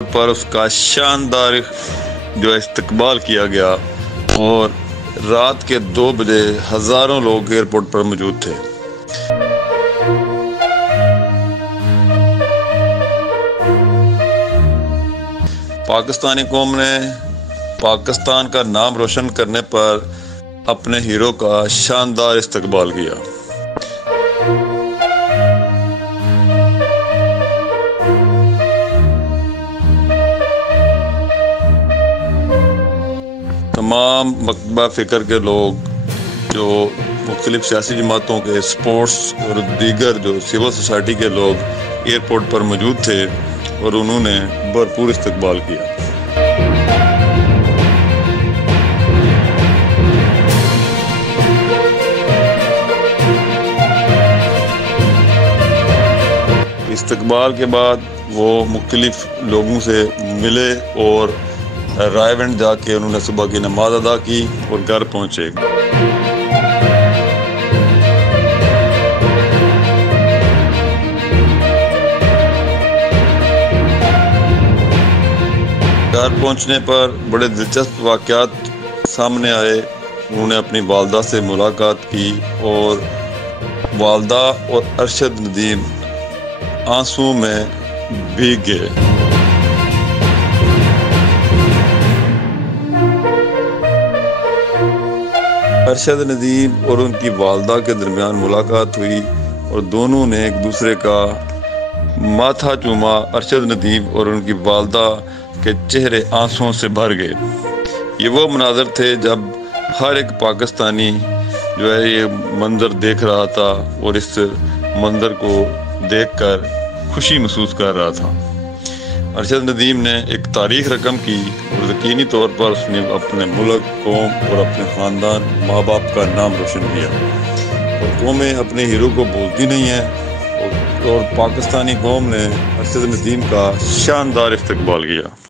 پر اس کا شاندار جو استقبال کیا گیا اور رات کے 2 بجے ہزاروں لوگ ایئرپورٹ پر موجود تھے۔ پاکستانی قوم نے پاکستان کا نام روشن کرنے پر اپنے ہیرو کا شاندار استقبال کیا۔ تمام مکتبہ فکر کے لوگ جو مختلف سیاسی جماعتوں کے، سپورٹس اور دیگر جو سول سوسائٹی کے لوگ ایئرپورٹ پر موجود تھے اور انہوں نے بھرپور استقبال کیا۔ استقبال کے بعد وہ مختلف لوگوں سے ملے اور رائے ونڈ جا کے انہوں نے صبح کی نماز ادا کی اور گھر پہنچے۔ گھر پہنچنے پر بڑے دلچسپ واقعات سامنے آئے۔ انہوں نے اپنی والدہ سے ملاقات کی اور والدہ اور ارشد ندیم آنسو میں بھیگ گئے۔ ارشد ندیم اور ان کی والدہ کے درمیان ملاقات ہوئی اور دونوں نے ایک دوسرے کا ماتھا چوما۔ ارشد ندیم اور ان کی والدہ کے چہرے آنسوؤں سے بھر گئے۔ یہ وہ مناظر تھے جب ہر ایک پاکستانی جو ہے یہ منظر دیکھ رہا تھا اور اس منظر کو دیکھ کر خوشی محسوس کر رہا تھا۔ ارشد ندیم نے ایک تاریخ رقم کی اور یقینی طور پر اس نے اپنے ملک، قوم اور اپنے خاندان، ماں باپ کا نام روشن کیا۔ اور قومیں اپنے ہیرو کو بھولتی نہیں ہیں اور پاکستانی قوم نے ارشد ندیم کا شاندار استقبال کیا۔